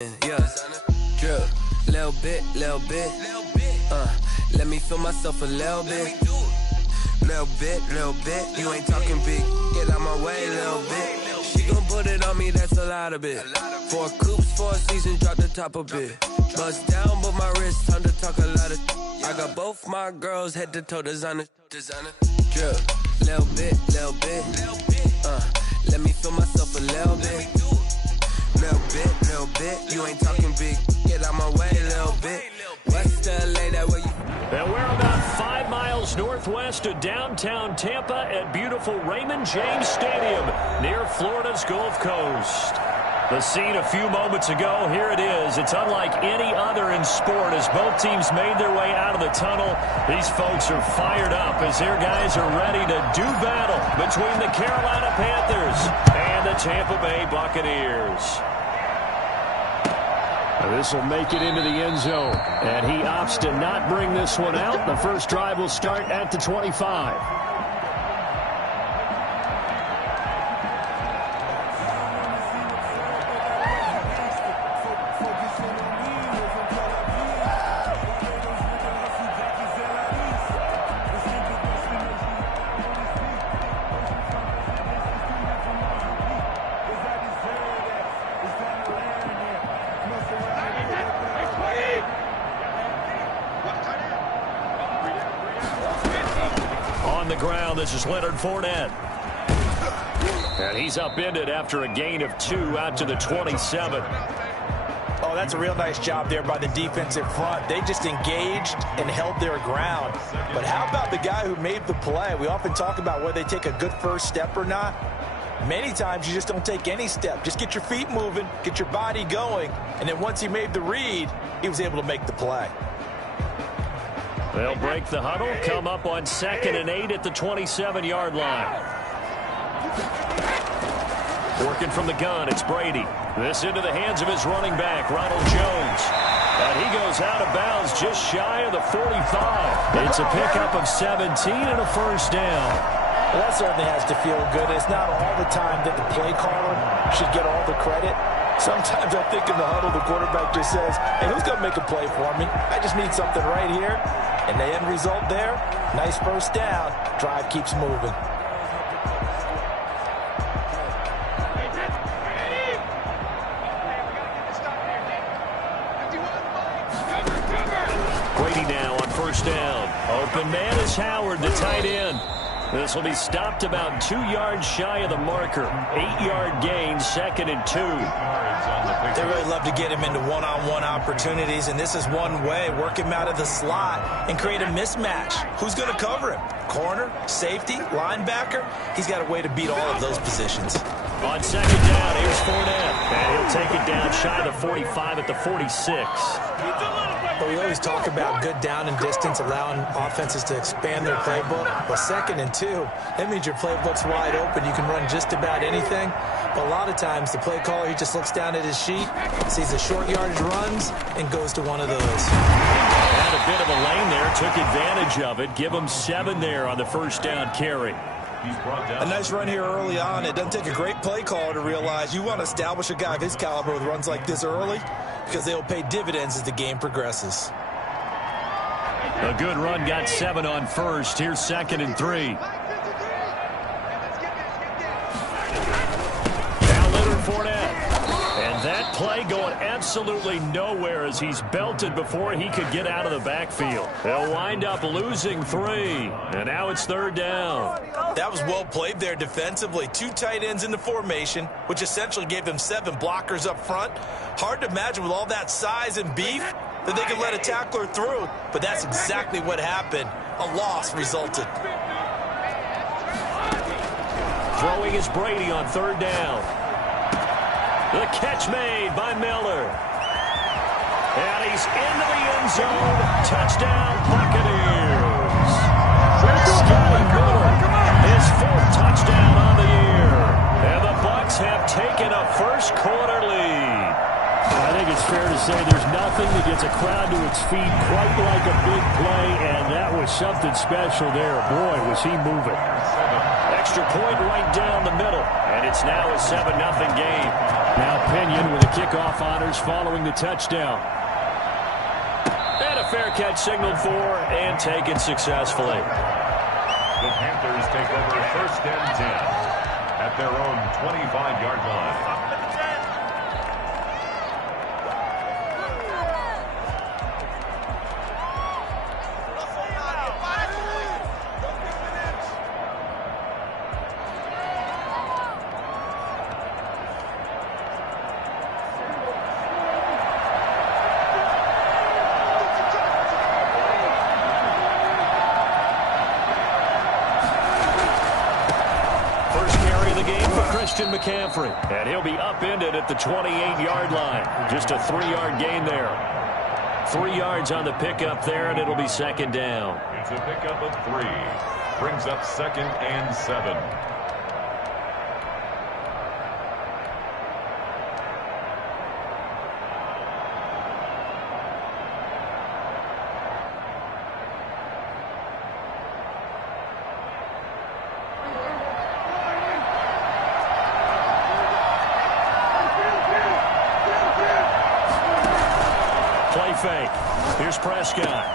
Yeah, drip, little bit, let me feel myself a little bit. Little bit, you ain't talking big, get out my way, little bit. She gon' put it on me, that's a lot of it. 4 coops, 4 seasons, drop the top a bit. Bust down, but my wrist, time to talk a lot of. I got both my girls, head to toe designer. Drip, little bit, let me feel myself a little bit. Little bit, you ain't talking big, get out my way, little bit. West LA, that way you. And we're about 5 miles northwest of downtown Tampa at beautiful Raymond James Stadium near Florida's Gulf Coast. The scene a few moments ago, here it is. It's unlike any other in sport as both teams made their way out of the tunnel. These folks are fired up as their guys are ready to do battle between the Carolina Panthers and the Tampa Bay Buccaneers. This will make it into the end zone, and he opts to not bring this one out. The first drive will start at the 25. This is Leonard Fournette. And he's upended after a gain of 2 out to the 27. Oh, that's a real nice job there by the defensive front. They just engaged and held their ground. But how about the guy who made the play? We often talk about whether they take a good first step or not. Many times you just don't take any step. Just get your feet moving, get your body going, and then once he made the read, he was able to make the play. They'll break the huddle, come up on 2nd and 8 at the 27-yard line. Working from the gun, it's Brady. This into the hands of his running back, Ronald Jones. And he goes out of bounds just shy of the 45. It's a pickup of 17 and a first down. Well, that certainly has to feel good. It's not all the time that the play caller should get all the credit. Sometimes I think in the huddle, the quarterback just says, hey, who's going to make a play for me? I just need something right here. And the end result there, nice first down. Drive keeps moving. Brady now on first down. Open man is Howard, the tight end. This will be stopped about 2 yards shy of the marker. 8-yard gain, 2nd and 2. They really love to get him into one-on-one opportunities, and this is one way. Work him out of the slot and create a mismatch. Who's going to cover him? Corner, safety, linebacker? He's got a way to beat all of those positions. On 2nd down, here's Fournette. And he'll take it down shy of the 45 at the 46. But we always talk about good down and distance, allowing offenses to expand their playbook. Well, 2nd and 2, that means your playbook's wide open. You can run just about anything. But a lot of times, the play caller, he just looks down at his sheet, sees the short yardage runs, and goes to one of those. Had a bit of a lane there, took advantage of it. Give him 7 there on the first down carry. A nice run here early on. It doesn't take a great play caller to realize you want to establish a guy of his caliber with runs like this early because they'll pay dividends as the game progresses. A good run got 7 on first. Here's 2nd and 3. Now Leonard Fournette. And that play going absolutely nowhere as he's belted before he could get out of the backfield. They'll wind up losing 3. And now it's 3rd down. That was well played there defensively. 2 tight ends in the formation, which essentially gave them 7 blockers up front. Hard to imagine with all that size and beef that they could let a tackler through. But that's exactly what happened. A loss resulted. Throwing is Brady on 3rd down. The catch made by Miller. And he's into the end zone. Touchdown, Buccaneers. Scotty Miller, his 4th touchdown on the year. And the Bucs have taken a first-quarter lead. I think it's fair to say there's nothing that gets a crowd to its feet quite like a big play, and that was something special there. Boy, was he moving. extra point right down the middle. And it's now a 7-0 game. Now Pinion with the kickoff honors following the touchdown. And a fair catch signaled for and taken successfully. The Panthers take over 1st and 10 at their own 25-yard line. McCaffrey, and he'll be upended at the 28-yard line. Just a 3-yard gain there. 3 yards on the pickup there, and it'll be 2nd down. It's a pickup of 3. Brings up 2nd and 7. Fake. Here's Prescott.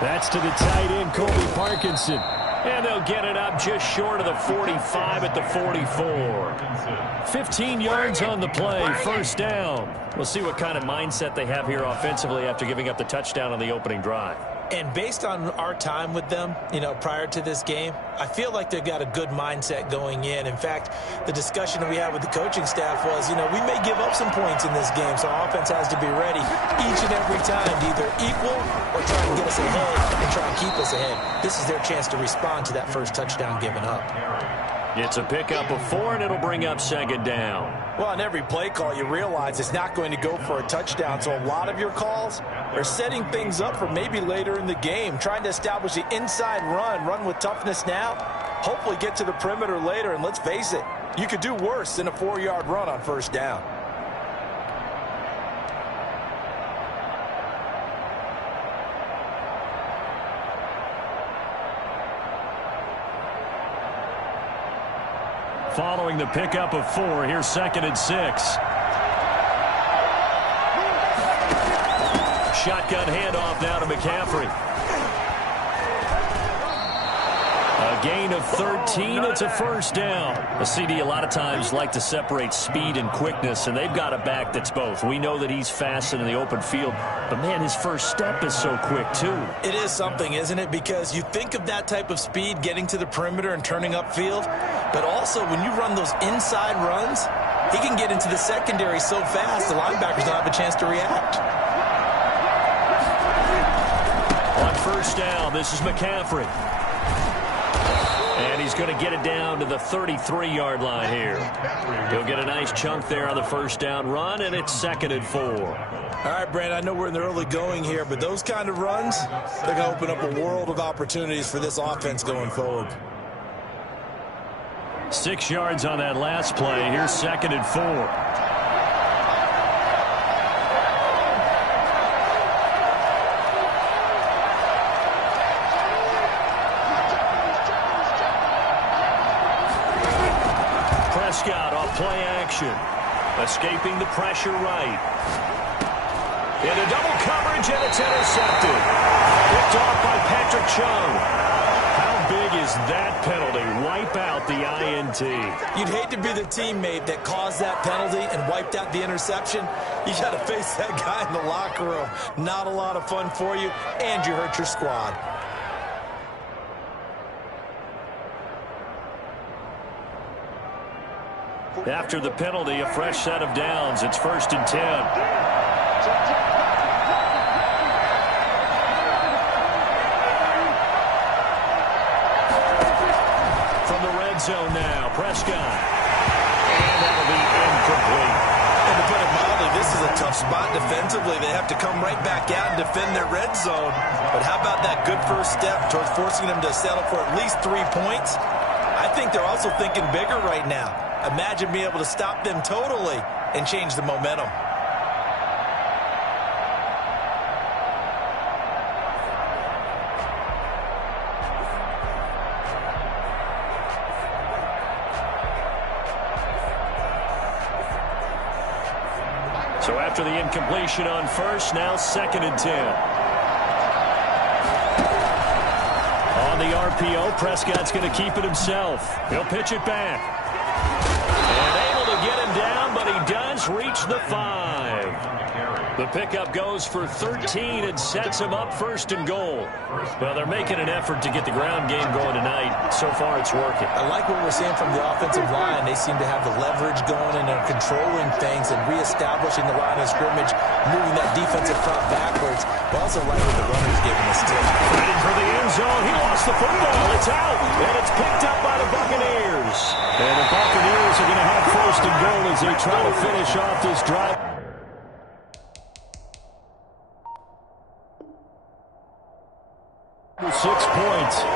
That's to the tight end, Colby Parkinson. And they'll get it up just short of the 45 at the 44. 15 yards on the play, 1st down. We'll see what kind of mindset they have here offensively after giving up the touchdown on the opening drive. And based on our time with them, prior to this game, I feel like they've got a good mindset going in. In fact, the discussion that we had with the coaching staff was, we may give up some points in this game, so our offense has to be ready each and every time to either equal or try and get us ahead and try and keep us ahead. This is their chance to respond to that first touchdown given up. It's a pickup of 4, and it'll bring up 2nd down. Well, on every play call, you realize it's not going to go for a touchdown, so a lot of your calls are setting things up for maybe later in the game, trying to establish the inside run with toughness now, hopefully get to the perimeter later, and let's face it, you could do worse than a 4-yard run on 1st down. Following the pickup of 4, here's 2nd and 6. Shotgun handoff now to McCaffrey. A gain of 13. It's a 1st down. The CD a lot of times like to separate speed and quickness, and they've got a back that's both. We know that he's fast and in the open field, but, man, his first step is so quick, too. It is something, isn't it? Because you think of that type of speed getting to the perimeter and turning upfield, but also when you run those inside runs, he can get into the secondary so fast the linebackers don't have a chance to react. On 1st down, this is McCaffrey. And he's going to get it down to the 33-yard line here. He'll get a nice chunk there on the 1st down run, and it's 2nd and 4. All right, Brandon, I know we're in the early going here, but those kind of runs, they're going to open up a world of opportunities for this offense going forward. 6 yards on that last play. Here's 2nd and 4. Prescott off play action. Escaping the pressure right. Into double coverage, and it's intercepted. Picked off by Patrick Chung. How big is that penalty? Wipe out the INT. You'd hate to be the teammate that caused that penalty and wiped out the interception. You got to face that guy in the locker room. Not a lot of fun for you, and you hurt your squad. After the penalty, a fresh set of downs. It's 1st and 10. Zone now, Prescott. And that'll be incomplete. And to put it mildly, this is a tough spot defensively. They have to come right back out and defend their red zone. But how about that good first step towards forcing them to settle for at least 3 points? I think they're also thinking bigger right now. Imagine being able to stop them totally and change the momentum. So after the incompletion on first, now 2nd and 10. On the RPO, Prescott's going to keep it himself. He'll pitch it back. And able to get him down, but he does reach the 5. The pickup goes for 13 and sets him up 1st and goal. Well, they're making an effort to get the ground game going tonight. So far, it's working. I like what we're seeing from the offensive line. They seem to have the leverage going, and they're controlling things and reestablishing the line of scrimmage, moving that defensive front backwards. But also like what the runner's giving us too. Fighting for the end zone. He lost the football. It's out, and it's picked up by the Buccaneers. And the Buccaneers are going to have 1st and goal as they try to finish off this drive. 6 points. By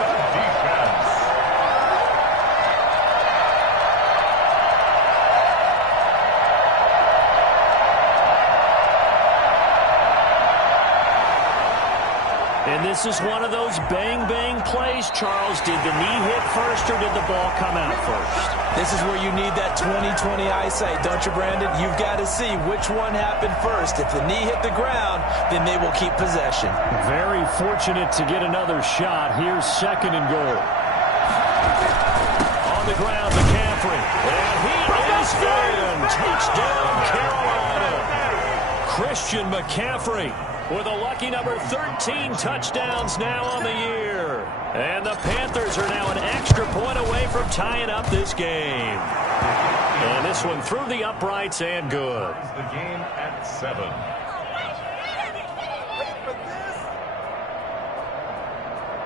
the defense. And this is one of those bang-bang plays, Charles. Did the knee hit first or did the ball come out first? This is where you need that 20/20 eyesight, don't you, Brandon? You've got to see which one happened first. If the knee hit the ground, then they will keep possession. Very fortunate to get another shot. Here's 2nd and goal. On the ground, McCaffrey. And he is in. Touchdown, Carolina. Christian McCaffrey with a lucky number 13 touchdowns now on the year. And the Panthers are now an extra point away from tying up this game. And this one through the uprights and good. The game at 7.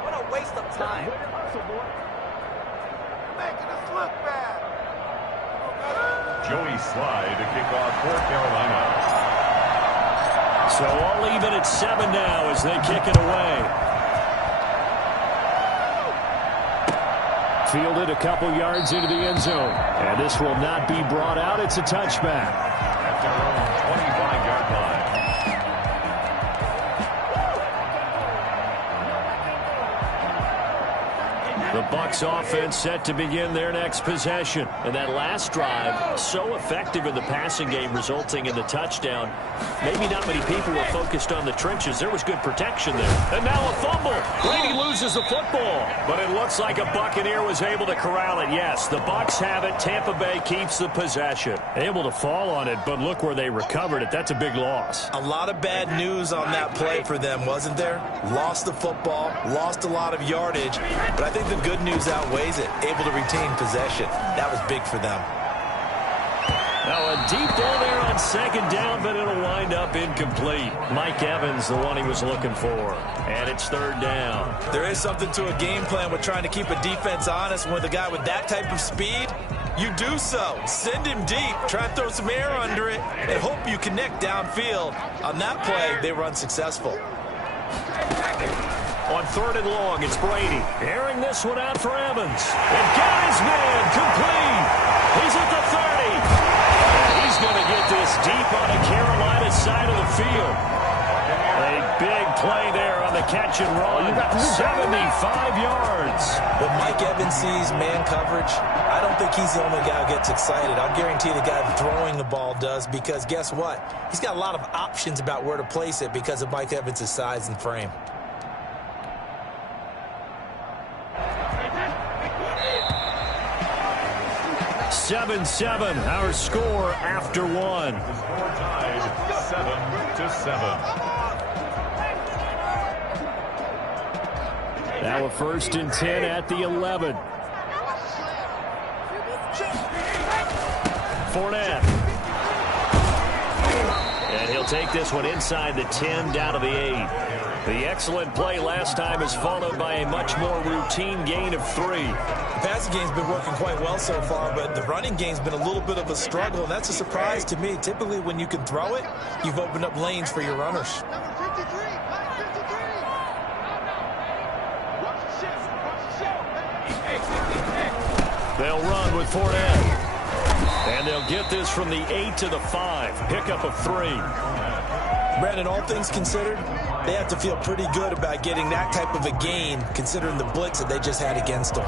What a waste of time. Making us look bad. Joey Slye to kick off for Carolina. So all even at 7 now as they kick it away. Fielded a couple yards into the end zone. And this will not be brought out. It's a touchback. At their own 25-yard line. The Bucs offense set to begin their next possession. And that last drive, so effective in the passing game, resulting in the touchdown. Maybe not many people were focused on the trenches. There was good protection there. And now a fumble. Brady loses the football. But it looks like a Buccaneer was able to corral it. Yes, the Bucs have it. Tampa Bay keeps the possession. Able to fall on it, but look where they recovered it. That's a big loss. A lot of bad news on that play for them, wasn't there? Lost the football, lost a lot of yardage, but I think the good news outweighs it. Able to retain possession. That was big for them. Now a deep ball there on 2nd down, but it'll wind up incomplete. Mike Evans, the one he was looking for. And it's 3rd down. There is something to a game plan with trying to keep a defense honest. With a guy with that type of speed, you do so. Send him deep, try to throw some air under it, and hope you connect downfield. On that play, they were unsuccessful. On 3rd and long, it's Brady. Airing this one out for Evans. And got his man complete. He's at the 30. And he's going to get this deep on the Carolina side of the field. A big play there on the catch and run. 75 yards. When Mike Evans sees man coverage, I don't think he's the only guy who gets excited. I'll guarantee the guy throwing the ball does, because guess what? He's got a lot of options about where to place it because of Mike Evans' size and frame. (7-7) our score after 1. The score tied 7-7. Now a 1st and 10 at the 11. Fournette. And he'll take this one inside the 10, down to the 8. The excellent play last time is followed by a much more routine gain of 3. The passing game's been working quite well so far, but the running game's been a little bit of a struggle, and that's a surprise to me. Typically, when you can throw it, you've opened up lanes for your runners. They'll run with Fournette. And they'll get this from the 8 to the 5. Pickup of 3. Brandon, all things considered, they have to feel pretty good about getting that type of a gain, considering the blitz that they just had against them.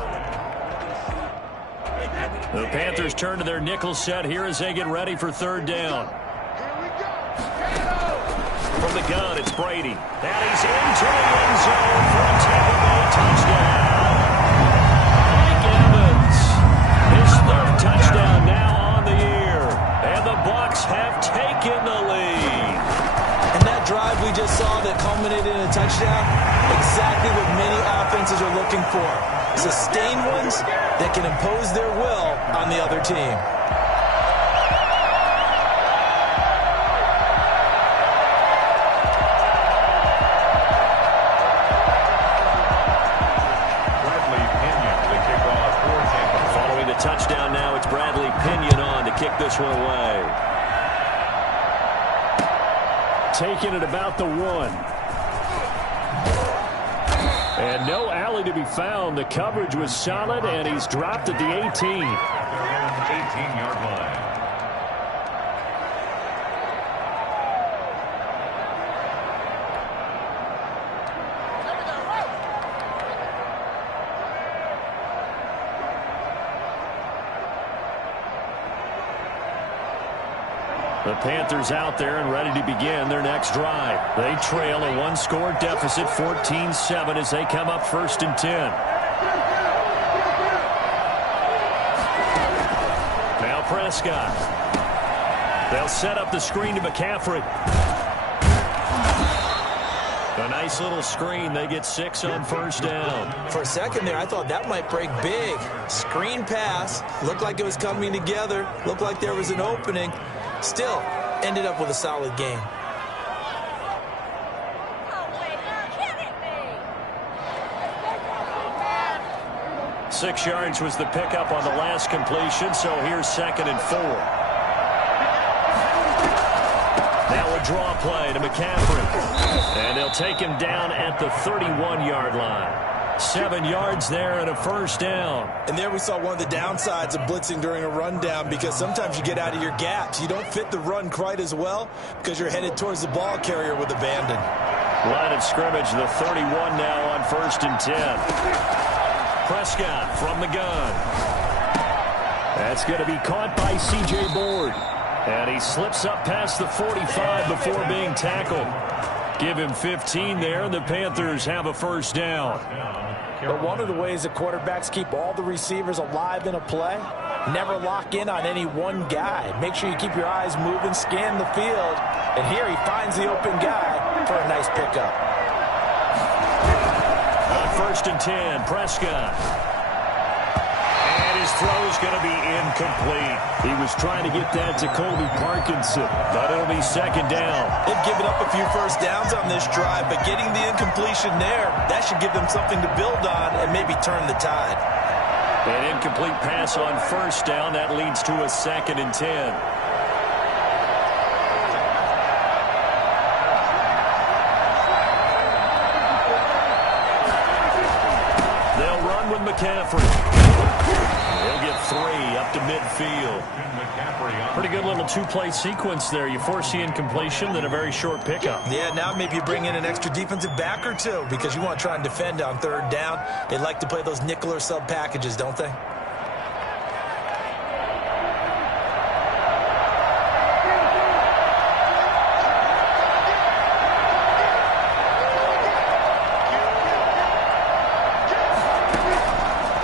The Panthers turn to their nickel set here as they get ready for third down. From the gun, it's Brady. And he's into the end zone for a Tampa Bay touchdown. Mike Evans, his third touchdown now on the year. And the Bucs have taken the lead. And that drive we just saw that culminated in a touchdown, exactly what many offenses are looking for. Sustained ones that can impose their will on the other team. Following the touchdown now, it's Bradley Pinion on to kick this one away. Taking it about the 1. And no alley to be found. The coverage was solid, and he's dropped at the 18. 18-yard line. The Panthers out there and ready to begin their next drive. They trail a one-score deficit, 14-7, as they come up 1st and 10. Now Prescott. They'll set up the screen to McCaffrey. A nice little screen. They get 6 on 1st down. For a second there, I thought that might break big. Screen pass. Looked like it was coming together. Looked like there was an opening. Still, ended up with a solid game. – 6 yards was the pickup on the last completion, so here's 2nd and 4. Now a draw play to McCaffrey. And they'll take him down at the 31-yard line. 7 yards there and a 1st down. And there we saw one of the downsides of blitzing during a rundown, because sometimes you get out of your gaps. You don't fit the run quite as well because you're headed towards the ball carrier with abandon. Line of scrimmage, the 31 now on 1st and 10. Prescott from the gun. That's going to be caught by C.J. Board. And he slips up past the 45 before being tackled. Give him 15 there, and the Panthers have a 1st down. But one of the ways that quarterbacks keep all the receivers alive in a play, never lock in on any one guy. Make sure you keep your eyes moving, scan the field, and here he finds the open guy for a nice pickup. On 1st and 10, Prescott. And his throw's going to be incomplete. He was trying to get that to Colby Parkinson, but it'll be 2nd down. They've given up a few 1st downs on this drive, but getting the incompletion there, that should give them something to build on and maybe turn the tide. An incomplete pass on 1st down. That leads to a 2nd and 10. They'll run with McCaffrey. He'll get 3 up to midfield. Pretty good little 2-play sequence there. You force the incompletion, then a very short pickup. Yeah, now maybe you bring in an extra defensive back or 2 because you want to try and defend on 3rd down. They like to play those nickel or sub packages, don't they?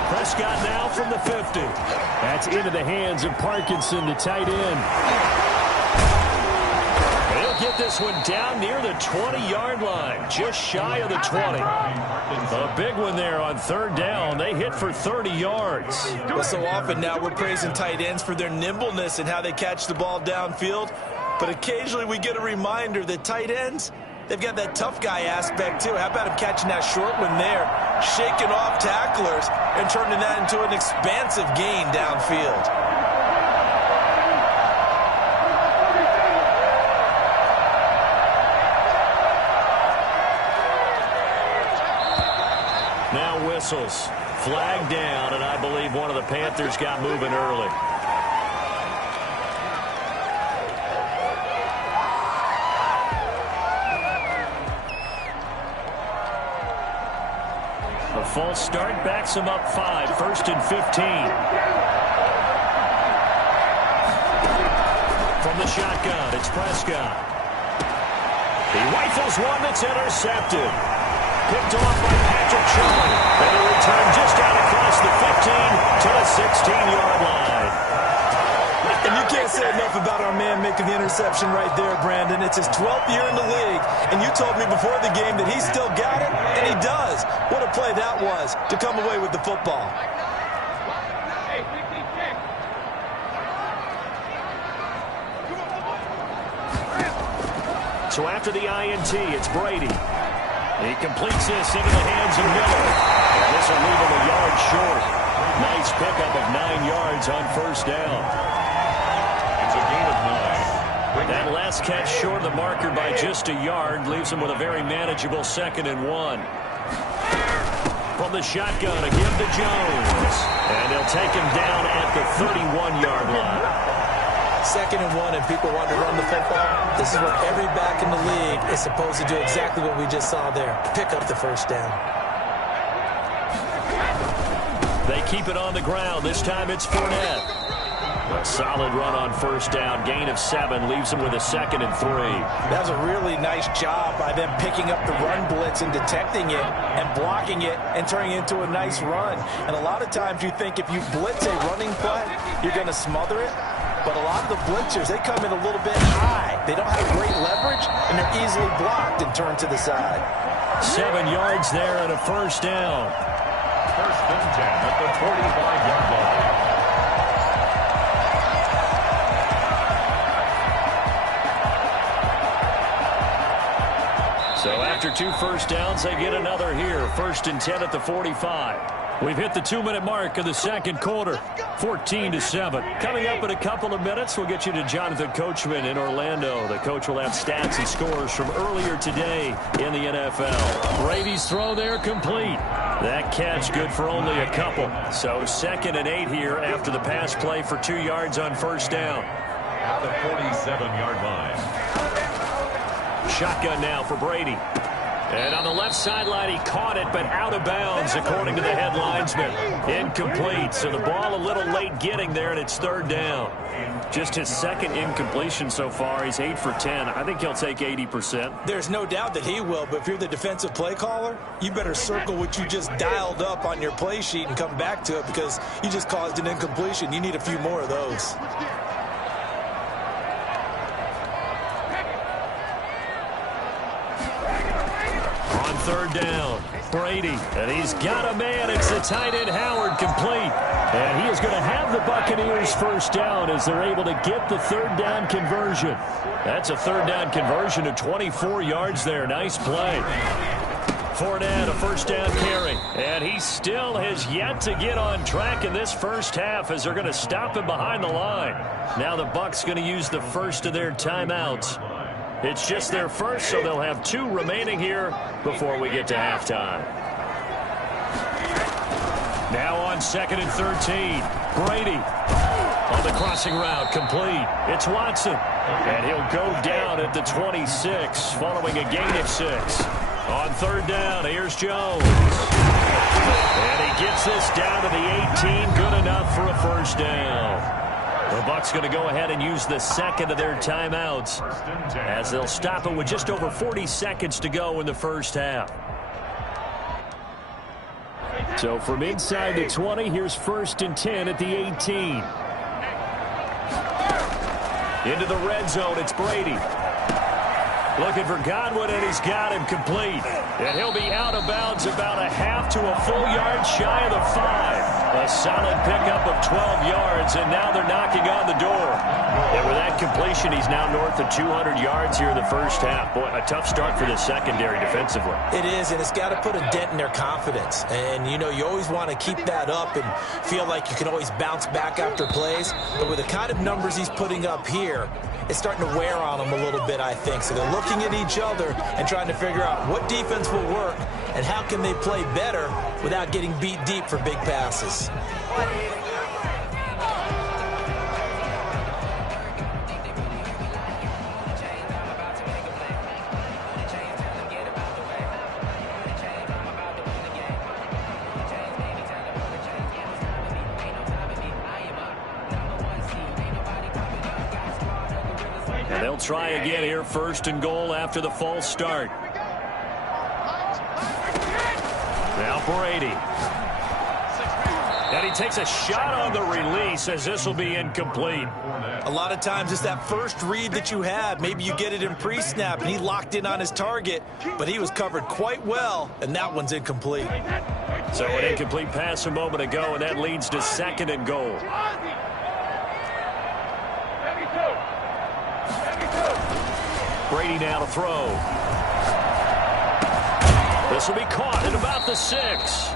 Prescott now from the 50. That's into the hands of Parkinson, the tight end. He'll get this one down near the 20-yard line, just shy of the 20. A big one there on 3rd down. They hit for 30 yards. Well, so often now we're praising tight ends for their nimbleness and how they catch the ball downfield. But occasionally we get a reminder that tight ends, they've got that tough guy aspect too. How about him catching that short one there, shaking off tacklers, and turning that into an expansive gain downfield. Now whistles. Flag down, and I believe one of the Panthers got moving early. A false start backs him up 5, 1st and 15. From the shotgun, it's Prescott. He rifles one that's intercepted. Picked off by Patrick Chung. And a return just out across the 15 to the 16-yard line. And you can't say enough about our man making the interception right there, Brandon. It's his 12th year in the league, and you told me before the game that he still got it, and he does. What a play that was to come away with the football. So after the INT, it's Brady. He completes this into the hands of Miller. And this will leave him a yard short. Nice pickup of 9 yards on first down. It's a gain of 9. That last catch short of the marker by just a yard leaves him with a very manageable 2nd and 1. From the shotgun, again to Jones. And they'll take him down at the 31-yard line. 2nd and 1, and people want to run the football. This is what every back in the league is supposed to do, exactly what we just saw there. Pick up the first down. They keep it on the ground. This time it's Fournette. A solid run on first down. Gain of 7 leaves him with a 2nd and 3. That was a really nice job by them picking up the run blitz and detecting it and blocking it and turning it into a nice run. And a lot of times you think if you blitz a running play, you're going to smother it. But a lot of the blitzers, they come in a little bit high. They don't have great leverage, and they're easily blocked and turned to the side. 7 yards there and a first down. First and 10 at the 45-yard line. So after 2 first downs, they get another here. First and 10 at the 45. We've hit the 2-minute mark of the second quarter, 14-7. Coming up in a couple of minutes, we'll get you to Jonathan Coachman in Orlando. The coach will have stats and scores from earlier today in the NFL. Brady's throw there complete. That catch good for only a couple. So 2nd and 8 here after the pass play for 2 yards on first down. At the 47-yard line. Shotgun now for Brady. And on the left sideline, he caught it, but out of bounds, according to the head linesman. Incomplete, so the ball a little late getting there, and it's 3rd down. Just his 2nd incompletion so far. He's 8 for 10. I think he'll take 80%. There's no doubt that he will, but if you're the defensive play caller, you better circle what you just dialed up on your play sheet and come back to it because you just caused an incompletion. You need a few more of those. On 3rd down, Brady, and he's got a man. It's the tight end Howard, complete. And he is going to have the Buccaneers first down as they're able to get the 3rd down conversion. That's a 3rd down conversion of 24 yards there. Nice play. Fournette, a first down carry. And he still has yet to get on track in this first half as they're going to stop him behind the line. Now the Bucs going to use the first of their timeouts. It's just their first, so they'll have 2 remaining here before we get to halftime. Now on 2nd and 13, Brady on the crossing route, complete. It's Watson, and he'll go down at the 26 following a gain of 6. On 3rd down, here's Jones. And he gets this down to the 18, good enough for a first down. The Bucs going to go ahead and use the 2nd of their timeouts as they'll stop it with just over 40 seconds to go in the first half. So from inside the 20, here's 1st and 10 at the 18. Into the red zone, it's Brady. Looking for Godwin, and he's got him complete. And he'll be out of bounds about a half to a full yard shy of the 5. A solid pickup of 12 yards, and now they're knocking on the door. And with that completion, he's now north of 200 yards here in the first half. Boy, a tough start for the secondary defensively. It is, and it's got to put a dent in their confidence. And, you know, you always want to keep that up and feel like you can always bounce back after plays. But with the kind of numbers he's putting up here, it's starting to wear on them a little bit, I think. So they're looking at each other and trying to figure out what defense will work and how can they play better without getting beat deep for big passes. try again here, 1st and goal after the false start. Now Brady. And he takes a shot on the release as this will be incomplete. A lot of times it's that first read that you have. Maybe you get it in pre-snap and he locked in on his target, but he was covered quite well, and that one's incomplete. So an incomplete pass a moment ago, and that leads to 2nd and goal. Brady now to throw. This will be caught at about the 6.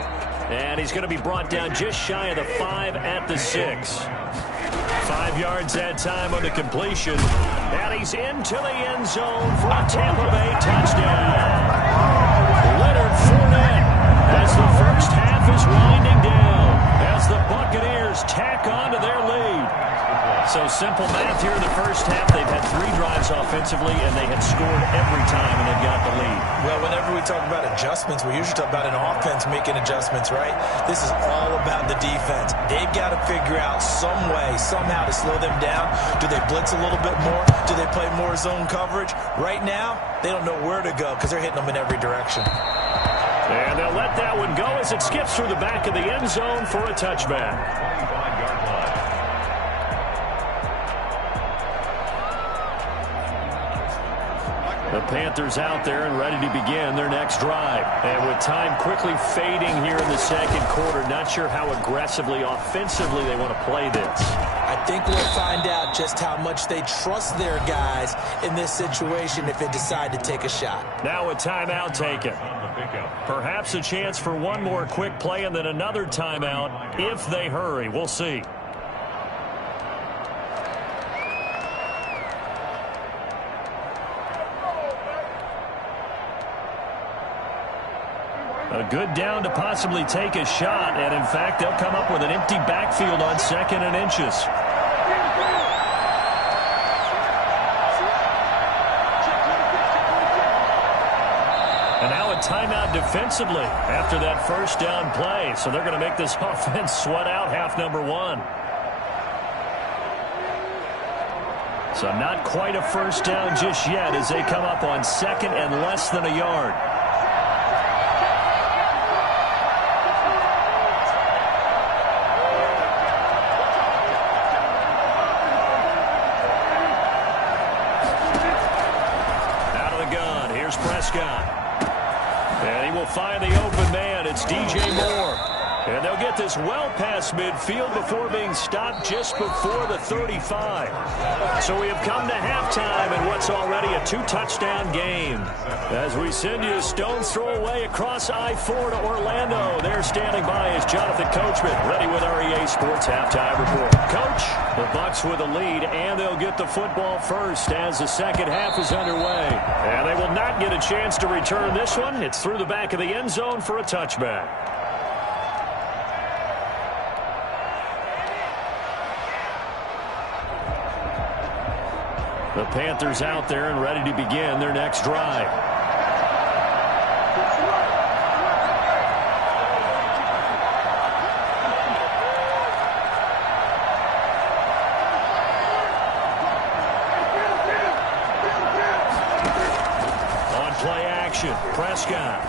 And he's going to be brought down just shy of the 5 at the 6. 5 yards that time on the completion. And he's into the end zone for a Tampa Bay touchdown. Leonard Fournette as the first half is winding down as the Buccaneers tack on to their lead. So simple math here in the first half. They've had 3 drives offensively, and they had scored every time, and they've got the lead. Well, whenever we talk about adjustments, we usually talk about an offense making adjustments, right? This is all about the defense. They've got to figure out some way, somehow to slow them down. Do they blitz a little bit more? Do they play more zone coverage? Right now, they don't know where to go because they're hitting them in every direction. And they'll let that one go as it skips through the back of the end zone for a touchback. The Panthers out there and ready to begin their next drive. And with time quickly fading here in the 2nd quarter, not sure how aggressively, offensively they want to play this. I think we'll find out just how much they trust their guys in this situation if they decide to take a shot. Now a timeout taken. Perhaps a chance for one more quick play and then another timeout if they hurry. We'll see. A good down to possibly take a shot, and in fact, they'll come up with an empty backfield on 2nd and inches. And now a timeout defensively after that first down play, so they're going to make this offense sweat out half number 1. So not quite a first down just yet as they come up on 2nd and less than a yard. And he will find the open man. It's DJ Moore. And they'll get this well past midfield before being stopped just before the 35. So we have come to halftime in what's already a 2-touchdown game. As we send you a stone's throw away across I-4 to Orlando. There standing by is Jonathan Coachman, ready with our EA Sports Halftime Report. Coach, the Bucs with a lead, and they'll get the football first as the 2nd half is underway. And they will not get a chance to return this one. It's through the back of the end zone for a touchback. The Panthers out there and ready to begin their next drive. On play action, Prescott.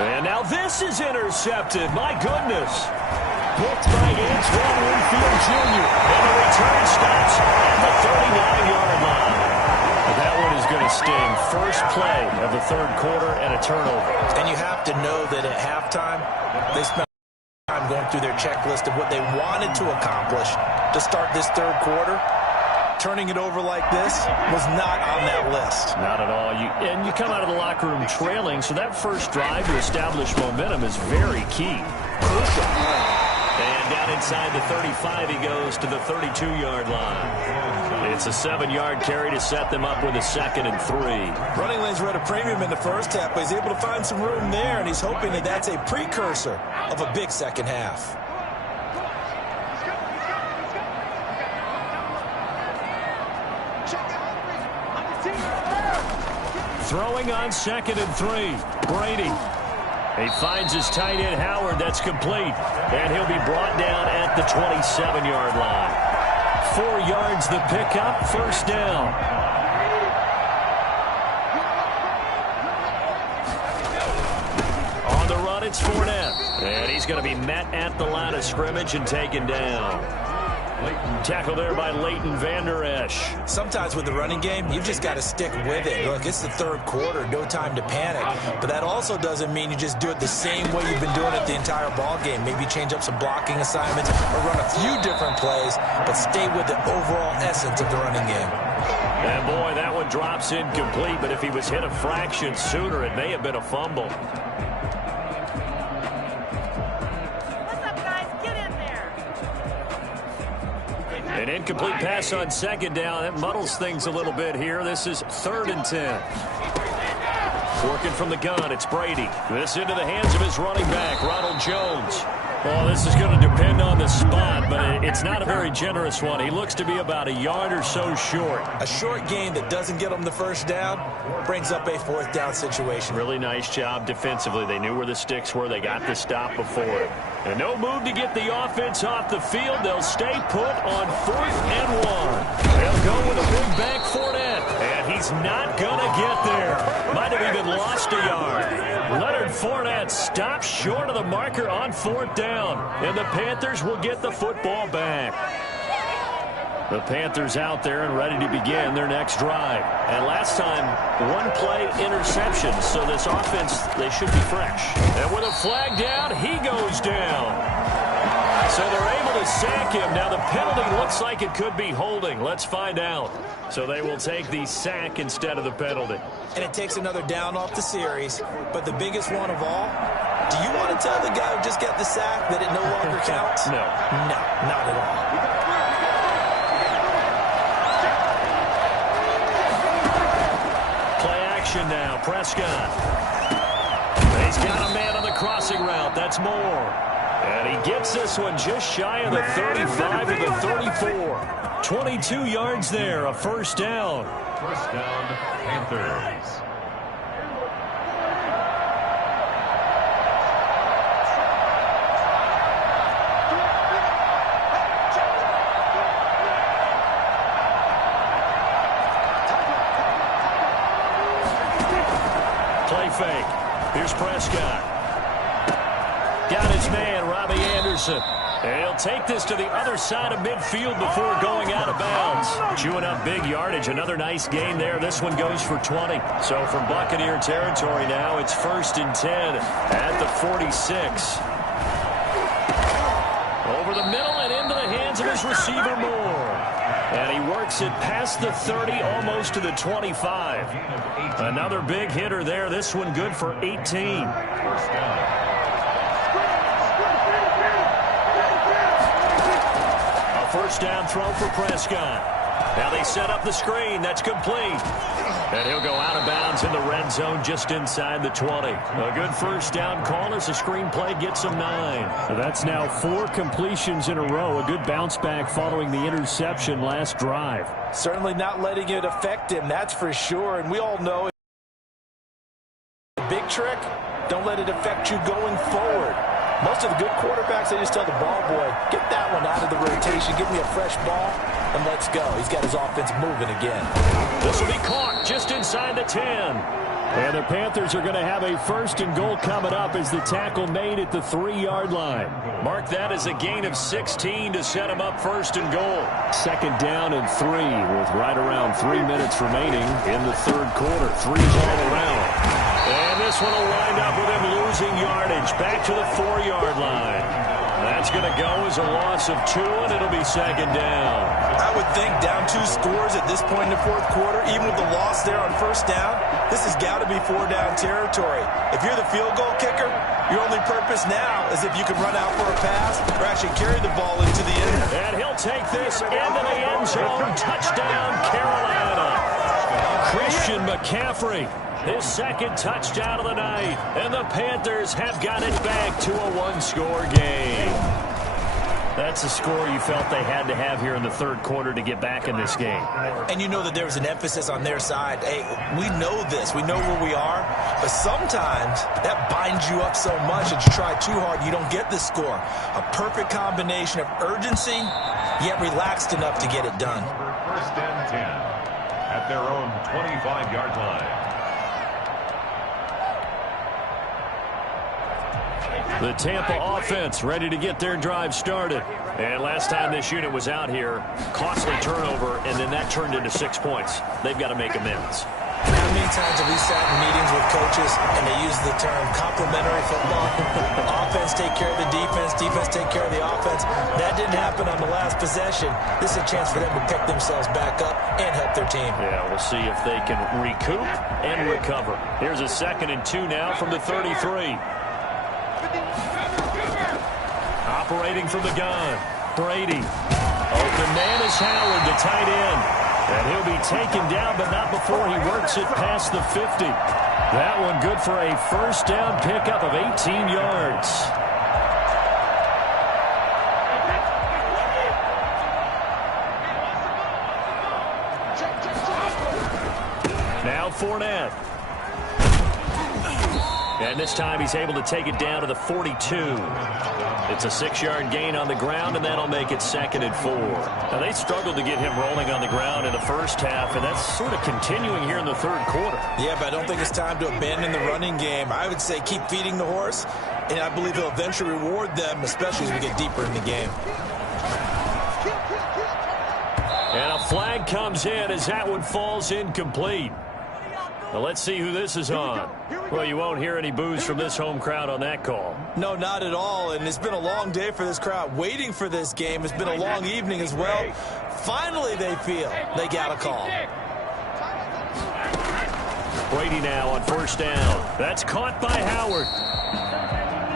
And now this is intercepted. My goodness. Hooked by Antoine Winfield Jr. And the return stops at the 39-yard line. That one is going to sting. First play of the 3rd quarter and a turnover. And you have to know that at halftime, they spent time going through their checklist of what they wanted to accomplish to start this 3rd quarter. Turning it over like this was not on that list. Not at all. And you come out of the locker room trailing, so that first drive to establish momentum is very key. Crucial. And down inside the 35, he goes to the 32-yard line. It's a 7-yard carry to set them up with a 2nd and 3. Running lanes were at a premium in the first half, but he's able to find some room there, and he's hoping that that's a precursor of a big 2nd half. Throwing on 2nd and 3, Brady. He finds his tight end, Howard. That's complete. And he'll be brought down at the 27-yard line. 4 yards the pickup, first down. On the run, it's Fournette. And he's going to be met at the line of scrimmage and taken down. Tackle there by Leighton Vander Esch. Sometimes with the running game, you've just got to stick with it. Look, it's the third quarter, no time to panic. But that also doesn't mean you just do it the same way you've been doing it the entire ball game. Maybe change up some blocking assignments or run a few different plays, but stay with the overall essence of the running game. And boy, that one drops incomplete, but if he was hit a fraction sooner, it may have been a fumble. An incomplete pass on second down. That muddles things a little bit here. This is 3rd and 10. Working from the gun, it's Brady. This into the hands of his running back, Ronald Jones. Well, this is going to depend on the spot, but it's not a very generous one. He looks to be about a yard or so short. A short gain that doesn't get him the first down brings up a 4th down situation. Really nice job defensively. They knew where the sticks were. They got the stop before it. And no move to get the offense off the field. They'll stay put on 4th and 1. They'll go with a big back Fournette. And he's not going to get there. Might have even lost a yard. Leonard Fournette stops short of the marker on 4th down. And the Panthers will get the football back. The Panthers out there and ready to begin their next drive. And last time, 1-play interception. So this offense, they should be fresh. And with a flag down, he goes down. So they're able to sack him. Now the penalty looks like it could be holding. Let's find out. So they will take the sack instead of the penalty. And it takes another down off the series. But the biggest one of all, do you want to tell the guy who just got the sack that it no longer counts? No. No, not at all. Now, Prescott. He's got a man on the crossing route. That's Moore. And he gets this one just shy of the 35 to the 34. 22 yards there, a first down. First down, Panthers. Fake. Here's Prescott. Got his man, Robbie Anderson. And he'll take this to the other side of midfield before going out of bounds. Chewing up big yardage. Another nice gain there. This one goes for 20. So from Buccaneer territory now, it's 1st and 10 at the 46. Over the middle and into the hands of his receiver, Moore. And he works it past the 30, almost to the 25. Another big hitter there. This one good for 18. First down. A first down throw for Prescott. Now they set up the screen. That's complete. And he'll go out of bounds in the red zone just inside the 20. A good first down call as the screenplay gets him 9. That's now 4 completions in a row. A good bounce back following the interception last drive. Certainly not letting it affect him, that's for sure. And we all know the big trick, don't let it affect you going forward. Most of the good quarterbacks, they just tell the ball boy, get that one out of the rotation, give me a fresh ball, and let's go. He's got his offense moving again. This will be caught just inside the 10. And the Panthers are going to have a 1st and goal coming up as the tackle made at the 3-yard line. Mark that as a gain of 16 to set him up 1st and goal. 2nd down and 3 with right around 3 minutes remaining in the 3rd quarter. 3's all around. And this one will wind up with him losing yardage back to the 4-yard line. That's going to go as a loss of 2, and it'll be 2nd down. I would think down 2 scores at this point in the 4th quarter, even with the loss there on 1st down, this has got to be 4-down territory. If you're the field goal kicker, your only purpose now is if you can run out for a pass or actually carry the ball into the end. And he'll take this into the end zone. Touchdown, Carolina. Christian McCaffrey. His 2nd touchdown of the night. And the Panthers have got it back to a 1-score game. That's a score you felt they had to have here in the 3rd quarter to get back in this game. And you know that there was an emphasis on their side. Hey, we know this. We know where we are. But sometimes that binds you up so much that you try too hard, you don't get the score. A perfect combination of urgency yet relaxed enough to get it done. First and 10 at their own 25-yard line. The Tampa offense ready to get their drive started. And last time this unit was out here, costly turnover, and then that turned into 6 points. They've got to make amends. How many times have we sat in meetings with coaches and they use the term complementary football? Offense take care of the defense, defense take care of the offense. That didn't happen on the last possession. This is a chance for them to pick themselves back up and help their team. Yeah, we'll see if they can recoup and recover. Here's a 2nd and 2 now from the 33. Operating from the gun, Brady. Open man is Howard, the tight end. And he'll be taken down, but not before he works it past the 50. That one good for a first down pickup of 18 yards. Now Fournette. And this time he's able to take it down to the 42. It's a 6-yard gain on the ground, and that'll make it 2nd and 4. Now, they struggled to get him rolling on the ground in the first half, and that's sort of continuing here in the third quarter. Yeah, but I don't think it's time to abandon the running game. I would say keep feeding the horse, and I believe he'll eventually reward them, especially as we get deeper in the game. And a flag comes in as that one falls incomplete. Now let's see who this is on. Well, you won't hear any boos from this home crowd on that call. No, not at all, and it's been a long day for this crowd waiting for this game. It's been a long evening as well. Finally, they feel they got a call. Brady now on first down. That's caught by Howard.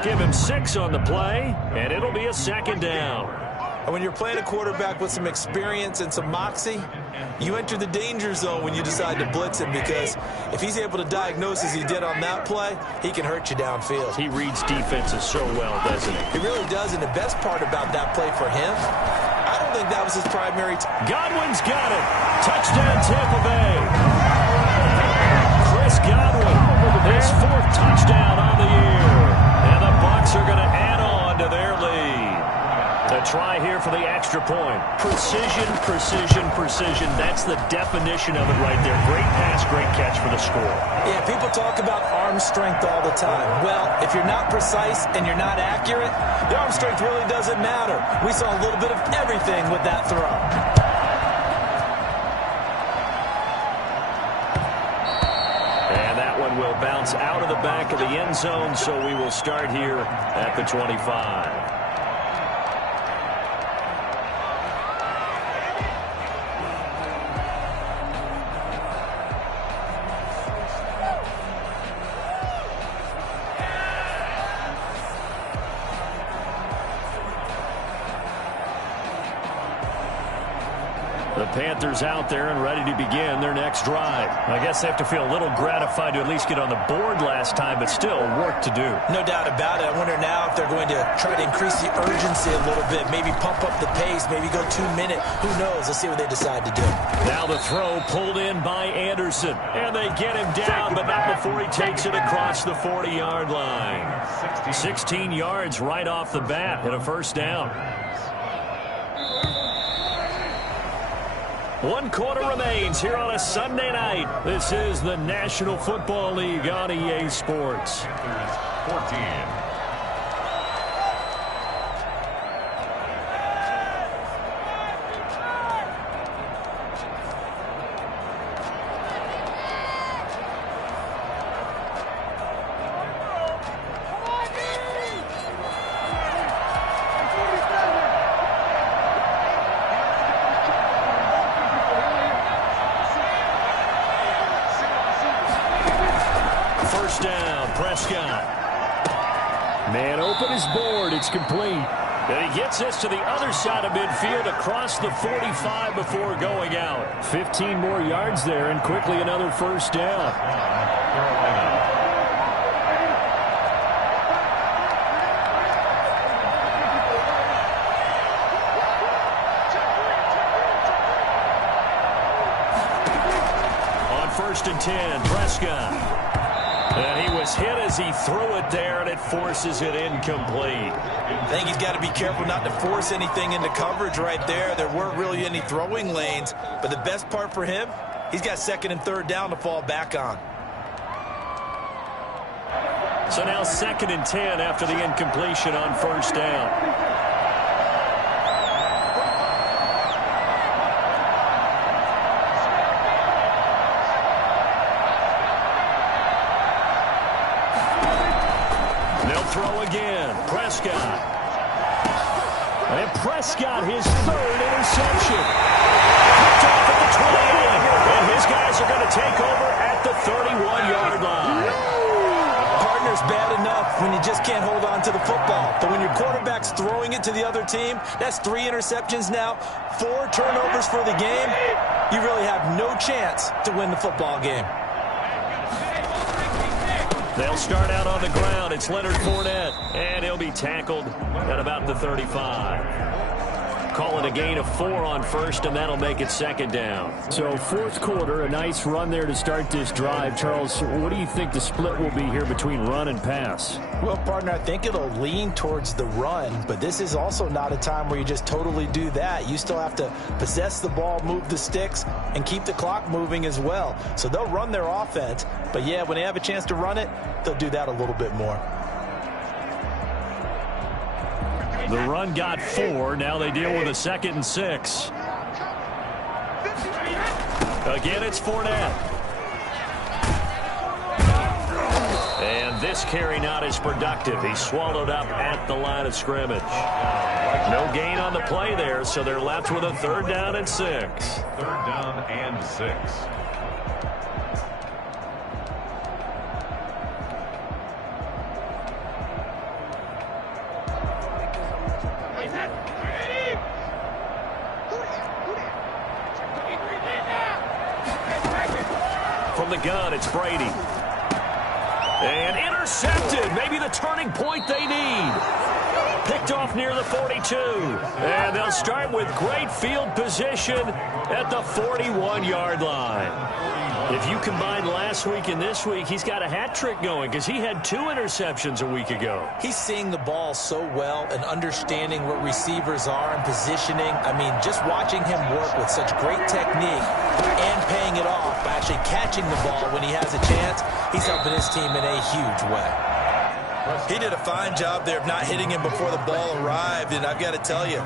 Give him 6 on the play, and it'll be a 2nd down. And when you're playing a quarterback with some experience and some moxie, you enter the danger zone when you decide to blitz him, because if he's able to diagnose as he did on that play, he can hurt you downfield. He reads defenses so well, doesn't he? He really does, and the best part about that play for him, I don't think that was his primary. Godwin's got it. Touchdown, Tampa Bay. Chris Godwin, his 4th touchdown on the year. And the Bucs are going to add on to their lead. A try here for the extra point. Precision, precision, precision. That's the definition of it right there. Great pass, great catch for the score. Yeah, people talk about arm strength all the time. Well, if you're not precise and you're not accurate, the arm strength really doesn't matter. We saw a little bit of everything with that throw. And that one will bounce out of the back of the end zone, so we will start here at the 25. The Panthers out there and ready to begin their next drive. I guess they have to feel a little gratified to at least get on the board last time, but still work to do. No doubt about it. I wonder now if they're going to try to increase the urgency a little bit, maybe pump up the pace, maybe go 2-minute. Who knows? Let's see what they decide to do. Now the throw pulled in by Anderson, and they get him down, but not before he takes it across the 40-yard line. 16 yards right off the bat and a first down. 1 quarter remains here on a Sunday night. This is the National Football League on EA Sports. 14. First down, Prescott. Man open is board. It's complete. And he gets this to the other side of midfield across the 45 before going out. 15 more yards there and quickly another first down. On 1st and 10, Prescott. And he was hit as he threw it there, and it forces it incomplete. I think he's got to be careful not to force anything into coverage right there. There weren't really any throwing lanes, but the best part for him, he's got second and third down to fall back on. So now 2nd and 10 after the incompletion on first down. They'll throw again. Prescott. And Prescott, his 3rd interception. Picked off at the 28. And his guys are going to take over at the 31-yard line. Partner's bad enough when you just can't hold on to the football. But when your quarterback's throwing it to the other team, that's 3 interceptions now, 4 turnovers for the game. You really have no chance to win the football game. They'll start out on the ground. It's Leonard Fournette, and he'll be tackled at about the 35. Call it a gain of 4 on first, and that'll make it 2nd down. So 4th quarter, a nice run there to start this drive. Charles, what do you think the split will be here between run and pass? Well, partner, I think it'll lean towards the run, but this is also not a time where you just totally do that. You still have to possess the ball, move the sticks, and keep the clock moving as well. So they'll run their offense, but yeah, when they have a chance to run it, they'll do that a little bit more. The run got 4. Now they deal with a 2nd and 6. Again, it's Fournette. And this carry not as productive. He's swallowed up at the line of scrimmage. No gain on the play there, so they're left with a 3rd down and 6. 3rd down and 6. From the gun, it's Brady. And intercepted. Maybe the turning point they need. Picked off near the 42. And they'll start with great field position at the 41-yard line. If you combine last week and this week, he's got a hat trick going because he had 2 interceptions a week ago. He's seeing the ball so well and understanding what receivers are and positioning. I mean, just watching him work with such great technique and paying it off by actually catching the ball when he has a chance, he's helping his team in a huge way. He did a fine job there of not hitting him before the ball arrived, and I've got to tell you,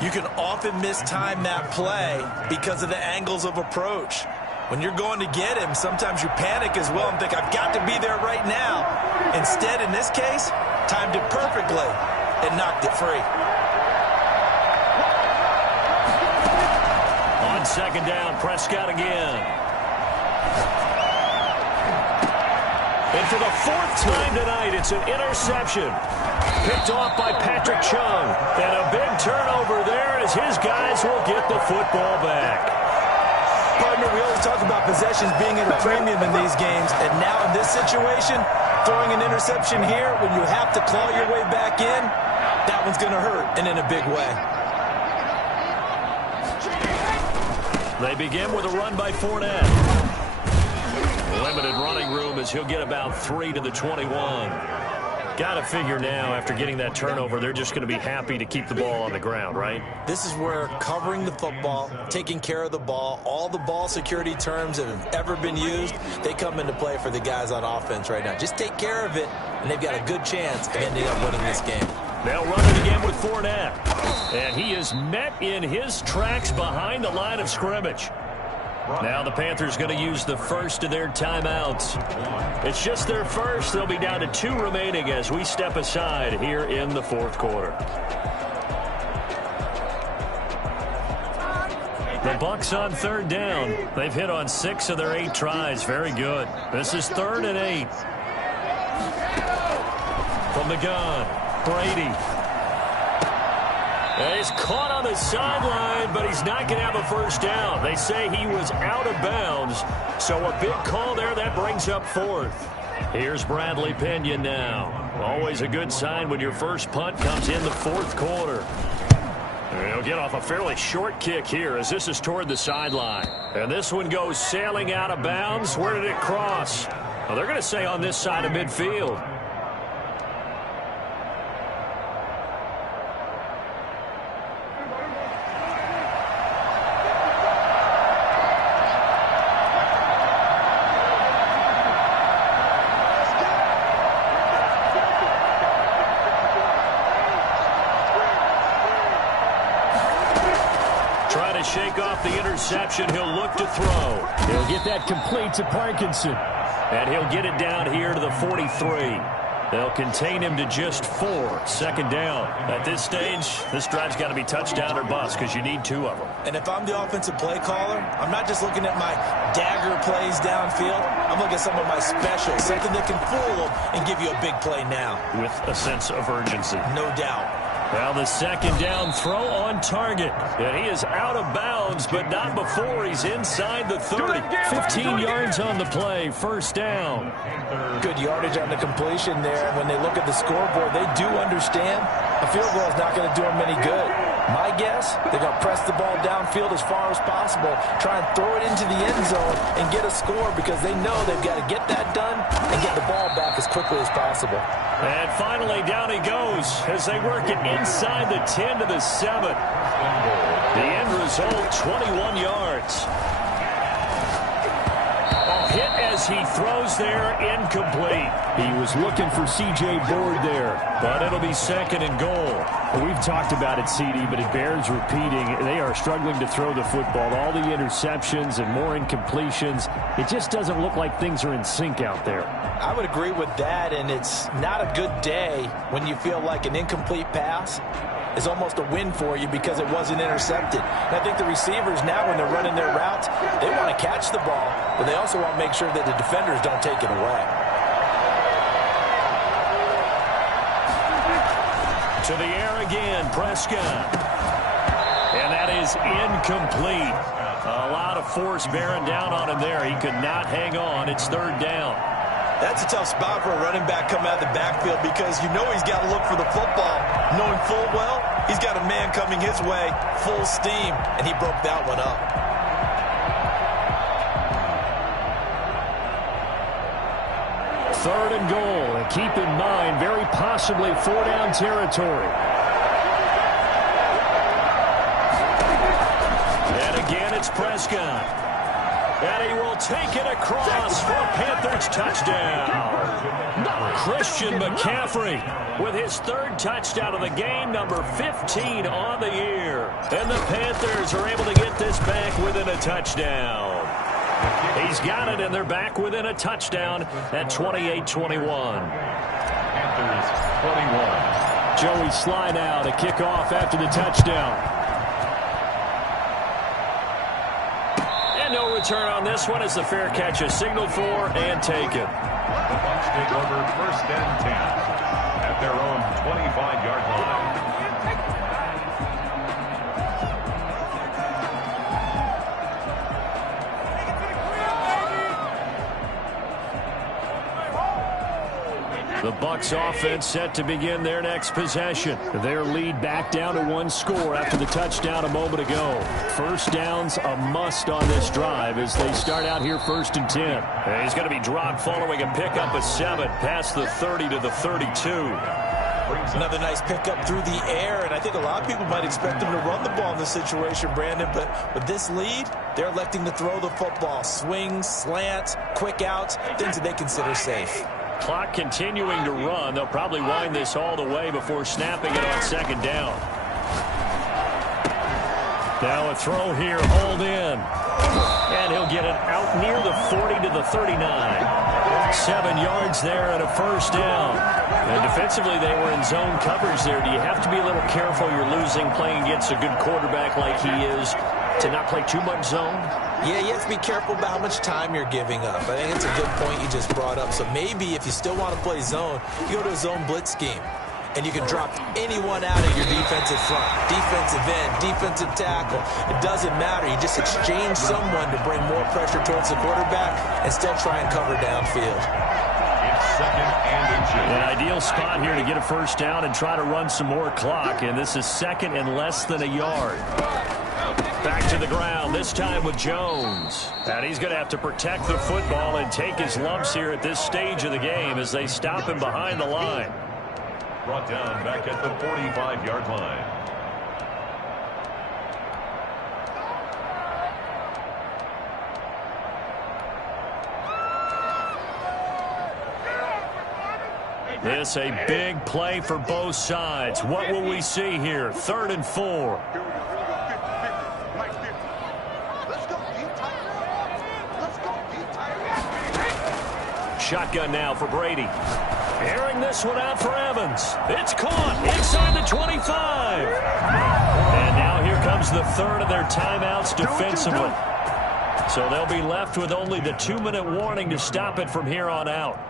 you can often mistime that play because of the angles of approach. When you're going to get him, sometimes you panic as well and think, I've got to be there right now. Instead, in this case, timed it perfectly and knocked it free. On 2nd down, Prescott again. And for the 4th time tonight, it's an interception. Picked off by Patrick Chung. And a big turnover there as his guys will get the football back. Partner, we always talk about possessions being at a premium in these games, and now in this situation, throwing an interception here when you have to claw your way back in, that one's going to hurt, and in a big way. They begin with a run by Fournette. Limited running room as he'll get about 3 to the 21. Got to figure now, after getting that turnover, they're just going to be happy to keep the ball on the ground, right? This is where covering the football, taking care of the ball, all the ball security terms that have ever been used, they come into play for the guys on offense right now. Just take care of it, and they've got a good chance of ending up winning this game. They'll run it again with Fournette. And he is met in his tracks behind the line of scrimmage. Now the Panthers going to use the first of their timeouts. It's just their first. They'll be down to 2 remaining as we step aside here in the 4th quarter. The Bucs on 3rd down. They've hit on 6 of their 8 tries. Very good. This is 3rd and 8. From the gun, Brady. And he's caught on the sideline, but he's not going to have a first down. They say he was out of bounds, so a big call there. That brings up 4th. Here's Bradley Pinion now. Always a good sign when your first punt comes in the 4th quarter. He'll get off a fairly short kick here as this is toward the sideline. And this one goes sailing out of bounds. Where did it cross? Well, they're going to say on this side of midfield. Shake off the interception. He'll look to throw. He'll get that complete to Parkinson. And he'll get it down here to the 43. They'll contain him to just 4. Second down. At this stage, this drive's got to be touchdown or bust because you need 2 of them. And if I'm the offensive play caller, I'm not just looking at my dagger plays downfield. I'm looking at some of my specials, something that can fool them and give you a big play now. With a sense of urgency. No doubt. Well, the second down throw on target. And he is out of bounds, but not before he's inside the 30. 15 yards on the play. First down. Good yardage on the completion there. When they look at the scoreboard, they do understand a field goal is not going to do them any good. My guess, they're going to press the ball downfield as far as possible, try and throw it into the end zone and get a score because they know they've got to get that done and get the ball back as quickly as possible. And finally, down he goes as they work it inside the 10 to the 7. The end result, 21 yards. A hit as he throws there, incomplete. He was looking for C.J. Board there. But it'll be second and goal. Well, we've talked about it, CD, but it bears repeating. They are struggling to throw the football. All the interceptions and more incompletions. It just doesn't look like things are in sync out there. I would agree with that, and it's not a good day when you feel like an incomplete pass is almost a win for you because it wasn't intercepted. And I think the receivers now, when they're running their routes, they want to catch the ball, but they also want to make sure that the defenders don't take it away. To the air again, Prescott. And that is incomplete. A lot of force bearing down on him there. He could not hang on. It's third down. That's a tough spot for a running back coming out of the backfield because you know he's got to look for the football, knowing full well he's got a man coming his way, full steam, and he broke that one up. Third and goal, and keep in mind, very possibly 4-down territory. And again, it's Prescott. And he will take it across for a Panthers touchdown. Christian McCaffrey with his third touchdown of the game, number 15 on the year. And the Panthers are able to get this back within a touchdown. He's got it, and they're back within a touchdown at 28-21. Panthers 21. Joey Slye now to kick off after the touchdown. No return on this one as the fair catch is signaled for and taken. The Bucs take over first and 10 at their own 25-yard line. The Bucs offense set to begin their next possession. Their lead back down to 1 score after the touchdown a moment ago. First down's a must on this drive as they start out here first and 10. And he's going to be dropped following a pickup of 7 past the 30 to the 32. Another nice pickup through the air, and I think a lot of people might expect them to run the ball in this situation, Brandon, but with this lead, they're electing to throw the football. Swings, slants, quick outs, things that they consider safe. Clock continuing to run. They'll probably wind this all the way before snapping it on second down. Now a throw here, hold in. And he'll get it out near the 40 to the 39. 7 yards there and a first down. And defensively, they were in zone coverage there. Do you have to be a little careful? You're losing playing against a good quarterback like he is to not play too much zone? Yeah, you have to be careful about how much time you're giving up. I think it's a good point you just brought up. So maybe if you still want to play zone, you go to a zone blitz scheme. And you can drop anyone out of your defensive front, defensive end, defensive tackle. It doesn't matter. You just exchange someone to bring more pressure towards the quarterback and still try and cover downfield. It's second and inches. An ideal spot here to get a first down and try to run some more clock. And this is second and less than a yard. Back to the ground, this time with Jones. And he's going to have to protect the football and take his lumps here at this stage of the game as they stop him behind the line. Brought down back at the 45-yard line. This a big play for both sides. What will we see here? 3rd and 4. Shotgun now for Brady. Airing this one out for Evans. It's caught inside the 25. And now here comes the 3rd of their timeouts defensively. So they'll be left with only the 2-minute warning to stop it from here on out.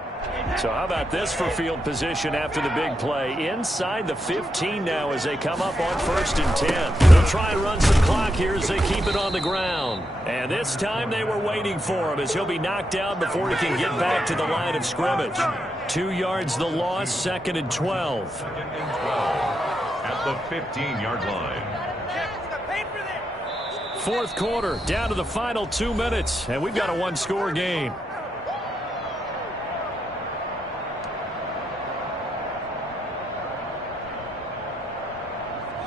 So how about this for field position after the big play? Inside the 15 now as they come up on 1st and 10. They'll try and run some clock here as they keep it on the ground. And this time they were waiting for him as he'll be knocked down before he can get back to the line of scrimmage. 2 yards the loss, 2nd and 12. 2nd and 12 at the 15-yard line. 4th quarter, down to the final 2 minutes, and we've got a 1-score game.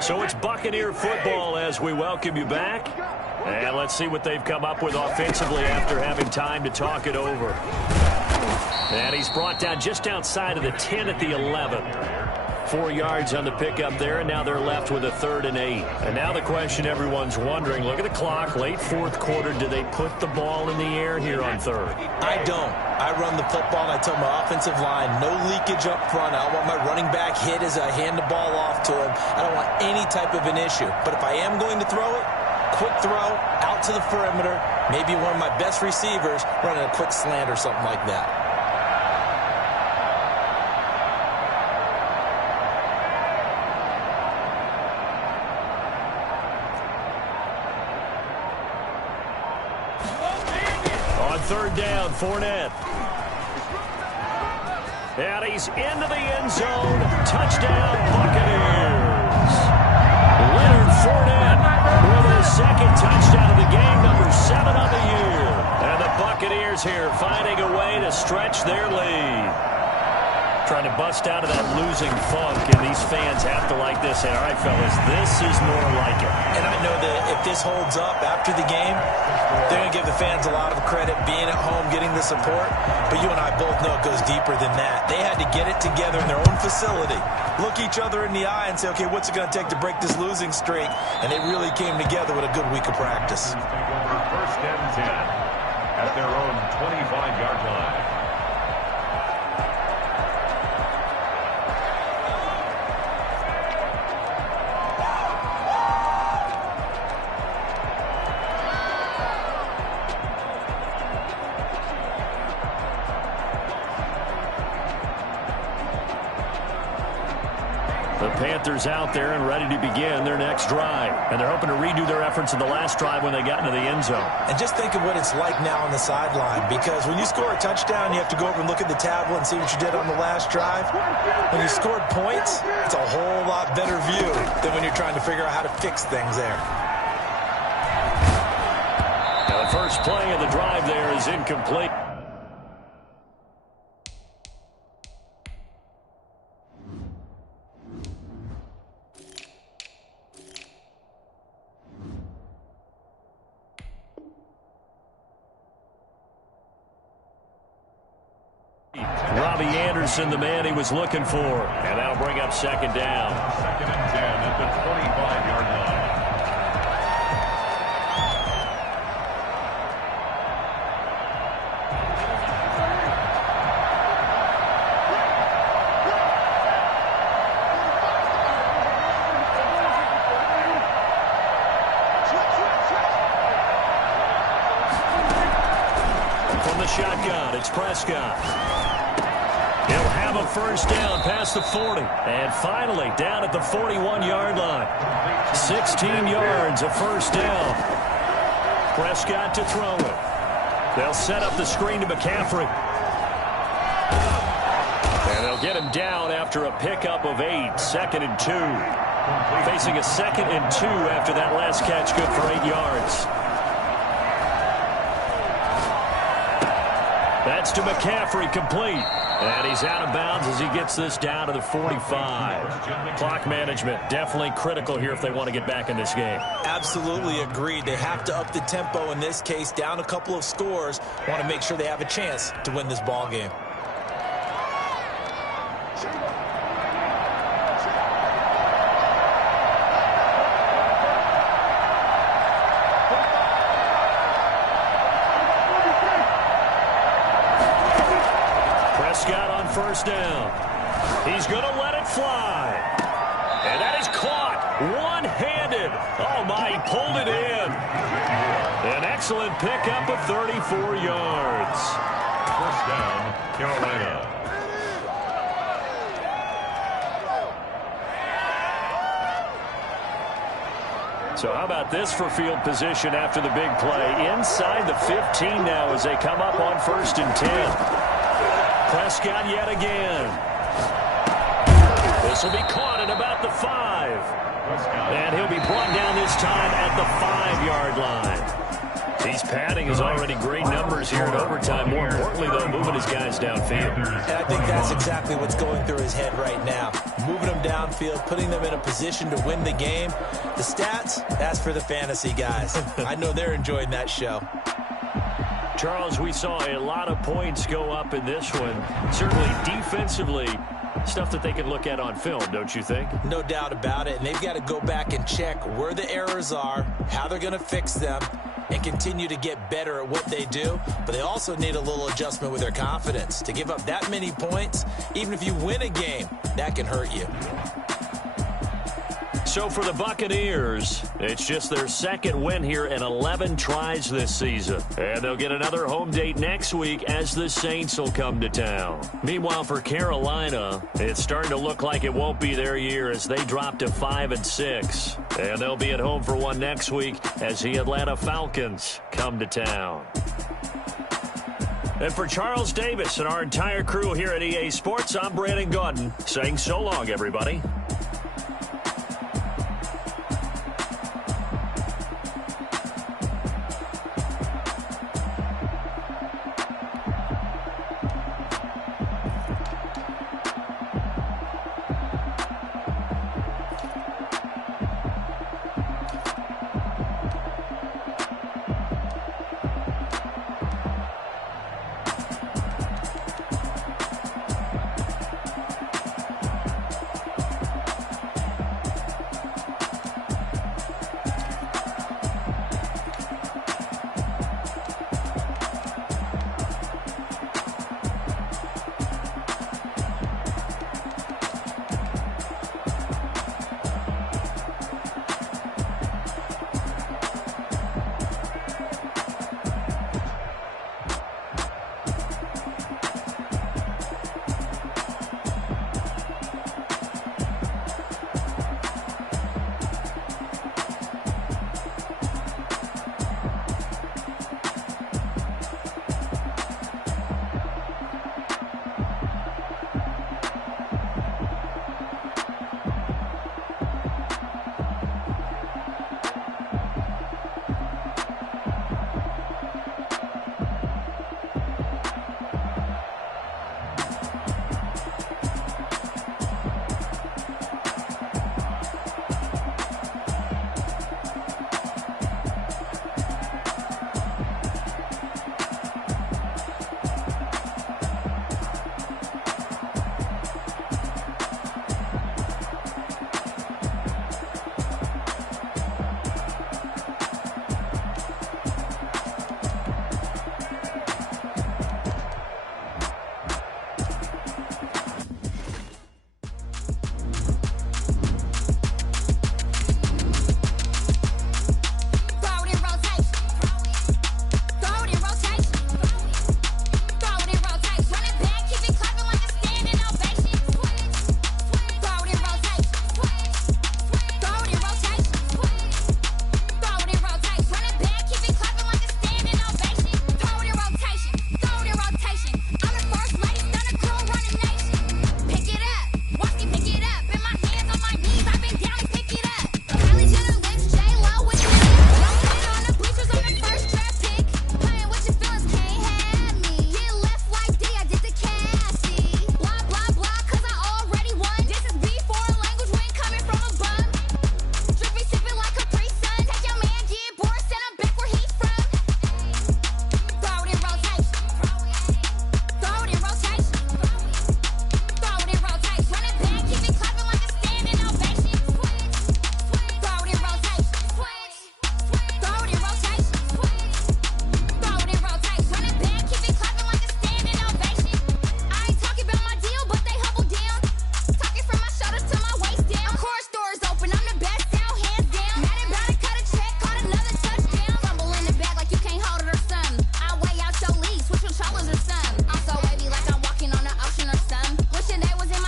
So it's Buccaneer football as we welcome you back. And let's see what they've come up with offensively after having time to talk it over. And he's brought down just outside of the 10 at the 11. 4 yards on the pickup there, and now they're left with a 3rd and 8. And now the question everyone's wondering, look at the clock, late 4th quarter, do they put the ball in the air here on 3rd? I don't. I run the football, and I tell my offensive line, no leakage up front. I don't want my running back hit as I hand the ball off to him. I don't want any type of an issue. But if I am going to throw it, quick throw, out to the perimeter, maybe one of my best receivers running a quick slant or something like that. On 3rd down, Fournette. And he's into the end zone. Touchdown, Buccaneers. Leonard Fournette with his 2nd touchdown of the game, number 7 on the year. And the Buccaneers here finding a way to stretch their lead. Trying to bust out of that losing funk, and these fans have to like this. Say, all right, fellas, this is more like it. And I know that if this holds up after the game, they're going to give the fans a lot of credit being at home, getting the support. But you and I both know it goes deeper than that. They had to get it together in their own facility, look each other in the eye and say, okay, what's it going to take to break this losing streak? And they really came together with a good week of practice. Take over 1st and 10 at their own 25-yard line. The Panthers out there and ready to begin their next drive. And they're hoping to redo their efforts in the last drive when they got into the end zone. And just think of what it's like now on the sideline, because when you score a touchdown, you have to go over and look at the tablet and see what you did on the last drive. When you scored points, it's a whole lot better view than when you're trying to figure out how to fix things there. Now the first play of the drive there is incomplete. Robbie Anderson, the man he was looking for. And that'll bring up 2nd down. 2nd and 10 at the 25-yard line. From the shotgun, it's Prescott. He'll have a 1st down past the 40. And finally, down at the 41-yard line. 16 yards, a 1st down. Prescott to throw it. They'll set up the screen to McCaffrey. And they'll get him down after a pickup of 8, 2nd and 2. Facing a 2nd and 2 after that last catch, good for 8 yards. That's to McCaffrey, complete. And he's out of bounds as he gets this down to the 45. Clock management, definitely critical here if they want to get back in this game. Absolutely agreed. They have to up the tempo in this case, down a couple of scores. Want to make sure they have a chance to win this ball game. Prescott on first down. He's going to let it fly. And that is caught one-handed. Oh, my, he pulled it in. An excellent pickup of 34 yards. First down, Carolina. So how about this for field position after the big play? Inside the 15 now as they come up on 1st and 10. Prescott yet again. This will be caught at about the 5. And he'll be brought down this time at the 5-yard line. He's padding his already great numbers here in overtime. More importantly, though, moving his guys downfield. And I think that's exactly what's going through his head right now. Moving them downfield, putting them in a position to win the game. The stats, that's for the fantasy guys. I know they're enjoying that show. Charles, we saw a lot of points go up in this one. Certainly defensively, stuff that they can look at on film, don't you think? No doubt about it. And they've got to go back and check where the errors are, how they're going to fix them, and continue to get better at what they do. But they also need a little adjustment with their confidence. To give up that many points, even if you win a game, that can hurt you. So for the Buccaneers, it's just their 2nd win here in 11 tries this season. And they'll get another home date next week as the Saints will come to town. Meanwhile, for Carolina, it's starting to look like it won't be their year as they drop to 5-6. And they'll be at home for one next week as the Atlanta Falcons come to town. And for Charles Davis and our entire crew here at EA Sports, I'm Brandon Gaudin saying so long, everybody.